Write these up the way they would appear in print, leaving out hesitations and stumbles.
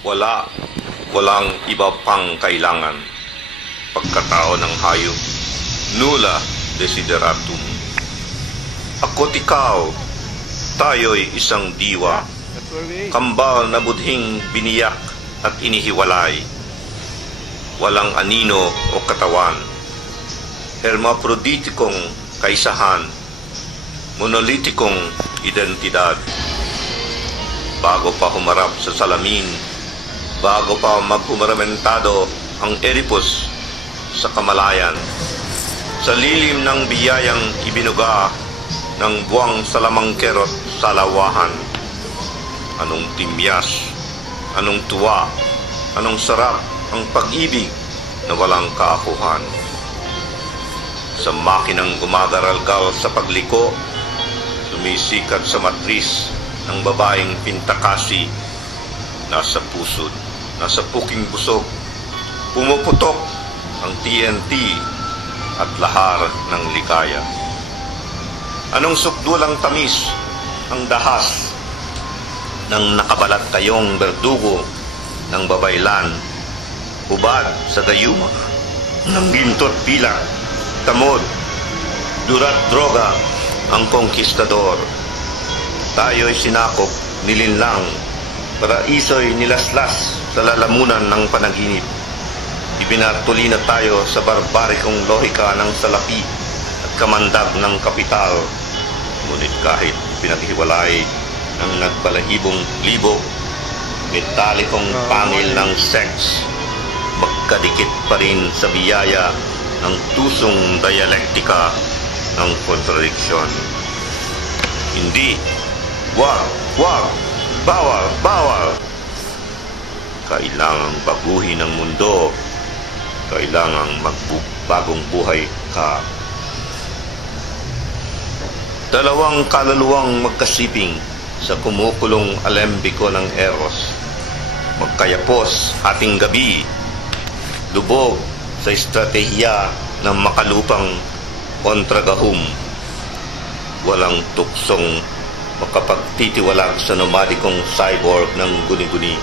Walang iba pang kailangan. Pagkatao ng hayop, nulla desideratum. Ako't ikaw, tayo'y isang diwa, kambal na budhing biniyak at inihiwalay. Walang anino o katawan, hermaphroditikong kaisahan, monolitikong identidad. Bago pa humarap sa salamin, bago pa maghumoramentado ang Oedipus sa kamalayan, sa lilim ng biyayang ibinuga ng buwang salamangkerot salawahan, anong timyas, anong tuwa, anong sarap ang pag-ibig na walang kaakuhan. Sa makinang gumagaralgal sa pagliko, sumisikat sa matris ng babaeng pintakasi, nasa pusod, nasa puking busog, pumuputok ang TNT at lahar ng likaya. Anong sukdulang tamis ang dahas ng nakabalat kayong berdugo ng babaylan, hubad sa gayuma ng gintot pilak, tamod, durat droga ang konkistador. Tayo'y sinakop, nilinlang, paraiso'y nilaslas sa lalamunan ng panaginip. Ibinatuli na tayo sa barbarikong lohika ng salapi at kamandag ng kapital. Ngunit kahit pinaghiwalay ng nagbalahibong libog, metalikong pangil ng sex, magkadikit pa rin sa biyaya ng tusong dialektika ng kontradiksyon. Hindi, wag, bawal. Kailangang baguhin ang mundo. Kailangang magbagong buhay ka. Dalawang kaluluwang magkasiping sa kumukulong alembiko ng Eros. Magkayapos ating gabi, lubog sa estratehiya ng makalupang kontragahum. Walang tuksong makapagtitiwalag sa nomadikong cyborg ng guni-guni.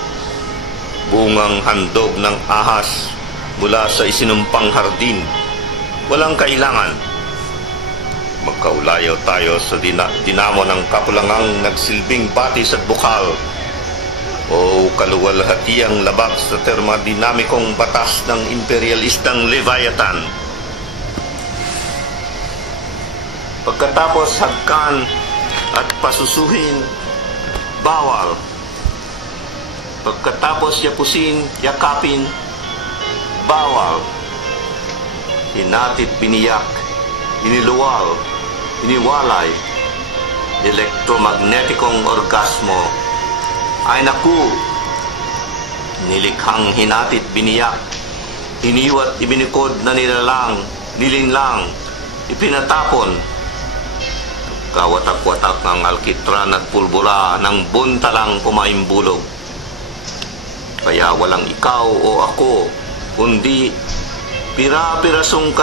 Bungang handog ng ahas mula sa isinumpang hardin. Walang kailangan. Magkaulayaw tayo sa dinamo ng kapulangang nagsilbing batis at bukal, o kaluwalhatiang labag sa termodinamikong batas ng imperialistang Leviathan. Pagkatapos hagkan at pasusuhin, bawal. Pagkatapos yapusin, yakapin, bawal. Hinatid, biniyak, iniluwal, iniwalay, elektromagnetikong orgasmo. Ay naku, nilikhang hinatid, biniyak, iniwat, ibinikod na nilalang, nilinlang, ipinatapon. Kawatak-watak ng alkitran at pulbura ng buntalang pumaimbulog. Kaya walang ikaw o ako, kundi pira-pirasong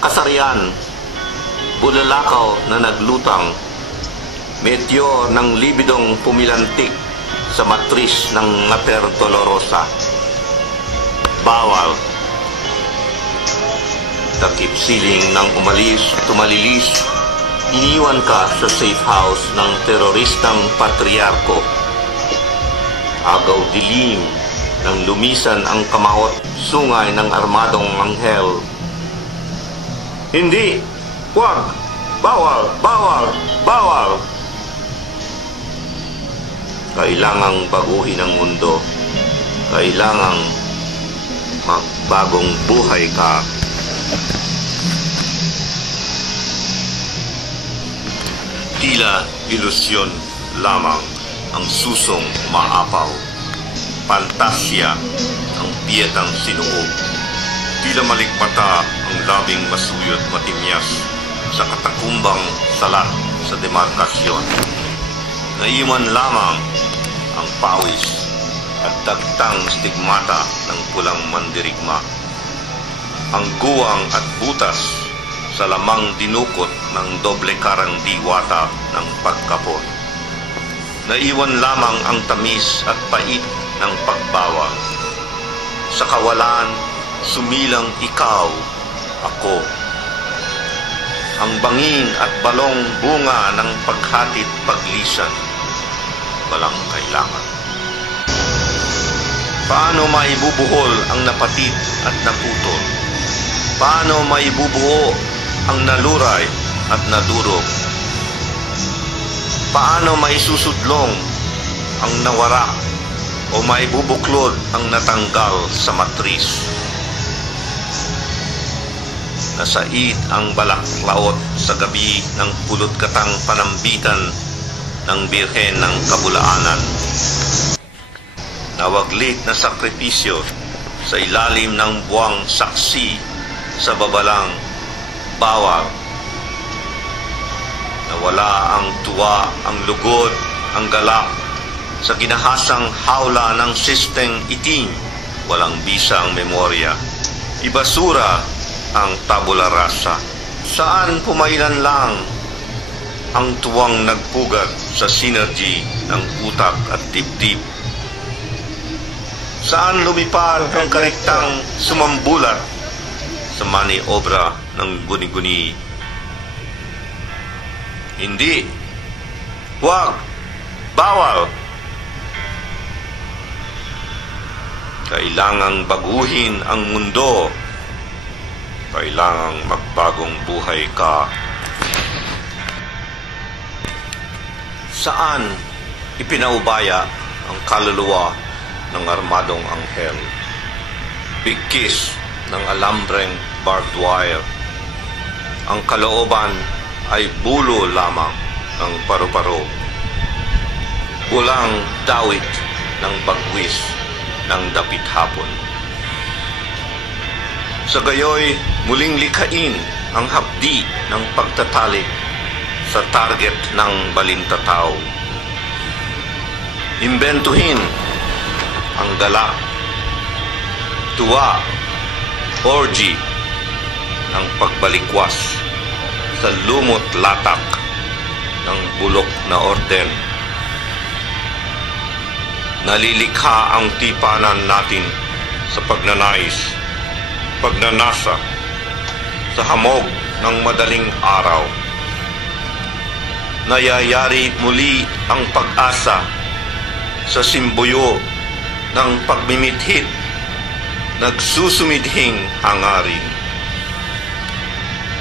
kasarian, bulalakaw na naglutang, meteor ng libidong pumilantik sa matris ng Mater Dolorosa. Bawal. Takip siling ng umalis, tumalilis, iniwan ka sa safe house ng teroristang patriarko. Agaw dilim nang lumisan ang kamahot, sungay ng armadong anghel. Hindi! Wag! Bawal! Kailangang baguhin ang mundo. Kailangang magbagong buhay ka. Tila ilusyon lamang ang susong maapaw. Pantasya ang piyetang sinuog. Tila malikpata ang labing masuyot matimyas sa katakumbang salat sa demarkasyon. Naiwan lamang ang pawis at dagtang stigmata ng pulang mandirigma. Ang guwang at butas sa lamang dinukot ng doble karang diwata ng pagkapon. Naiwan lamang ang tamis at pait ng pagbawal. Sa kawalan, sumilang ikaw, ako. Ang bangin at balong bunga ng paghatid paglisan, walang kailangan. Paano maibubuhol ang napatid at naputol? Paano maibubuo ang naluray at nadurog? Paano maisusudlong ang nawarak o maibubuklod ang natanggal sa matris? Nasaid ang balaklaot sa gabi ng pulot katang panambitan ng Birhen ng Kabulaanan. Nawaglit na sakripisyo sa ilalim ng buwang saksi sa babalang bawal. Nawala ang tuwa, ang lugod, ang galak sa ginahasang hawla ng sisteng itim. Walang bisa ang memorya. Ibasura ang tabula rasa. Saan pumailan lang ang tuwang nagpugad sa synergy ng utak at dibdib? Saan lumipad ang kariktang sumambulat sa maniobra ng guni-guni? Hindi. Huwag. Bawal. Kailangang baguhin ang mundo. Kailangang magbagong buhay ka. Saan ipinaubaya ang kaluluwa ng armadong anghel? Bigkis ng alambreng barbed wire. Ang kalooban ay bulo lamang ng paru-paro. Walang dawit ng bagwis ng dapit hapon. Sa gayoy, muling likhain ang hapdi ng pagtatalik sa target ng balintataw. Imbentuhin ang galak, tuwa, orgy ng pagbalikwas sa lumot latak ng bulok na orden. Nalilikha ang tipanan natin sa pagnanais, pagnanasa, sa hamog ng madaling araw. Nayayari muli ang pag-asa sa simbuyo ng pagmimithit, nagsusumidhing hangarin.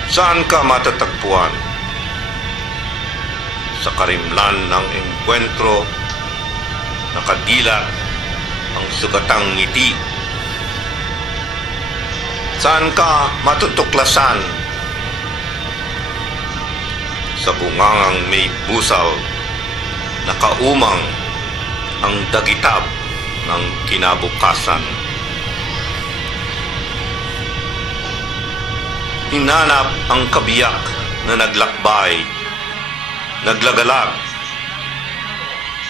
Saan ka matatagpuan? Sa karimlan ng engkwentro, nakadilat ang sugatang ngiti. Saan ka matutuklasan? Sa bungangang may busal, nakaumang ang dagitab ng kinabukasan. Hinanap ang kabiyak na naglakbay, naglagalag,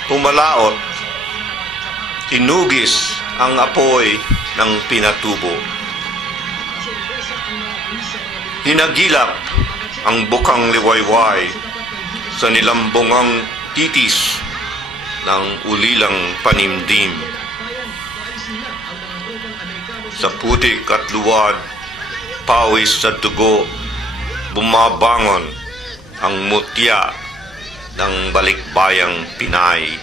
pumalaot, tinugis ang apoy ng pinatubo. Hinagilap ang bukang liwayway sa nilambungang titis ng ulilang panimdim. Sa putik at luwad, pawis sa dugo, bumabangon ang mutya ng balikbayang Pinay.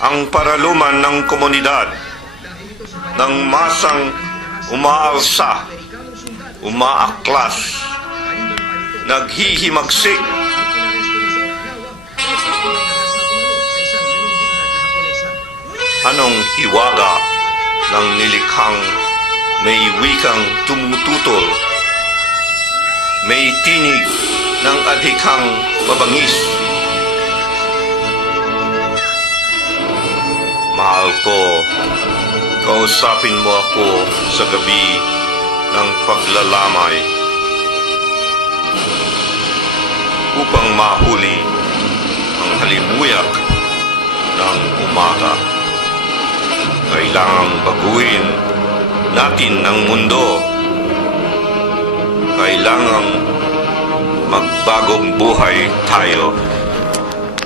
Ang paraluman ng komunidad, ng masang umaalsa, umaaklas, naghihimagsik. Anong hiwaga ng nilikhang may wikang tumututol, may tinig ng adhikang mabangis? Mahal ko, kausapin mo ako sa gabi ng paglalamay upang mahuli ang halimuyak ng umaga. Kailangang baguhin natin ang mundo. Kailangang magbagong buhay tayo.